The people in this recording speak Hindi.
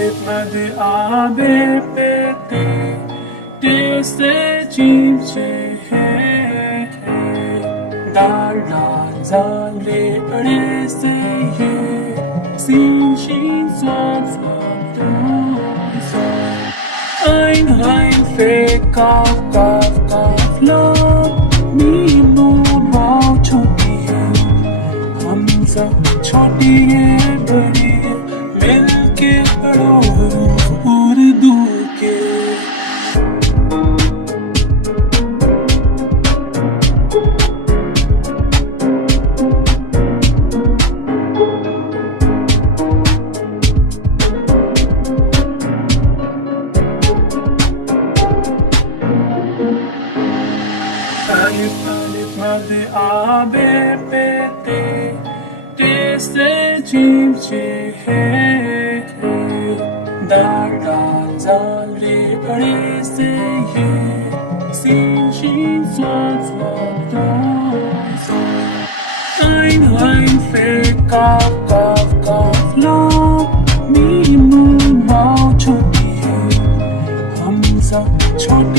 Alif Mad A B P T T से जीव से है दाल जाले अड़े से ये sin शीन स्वाद ein fe kaf love me no bao choti hai hum sab छोटी है बड़ी है मिलके पढ़ो उर्दू के Alif Mad A B P T T से जीव से है दाल जाले अड़े से ये sin शीन स्वाद ein fe kaf love me no bao choti hai hum sab छोटी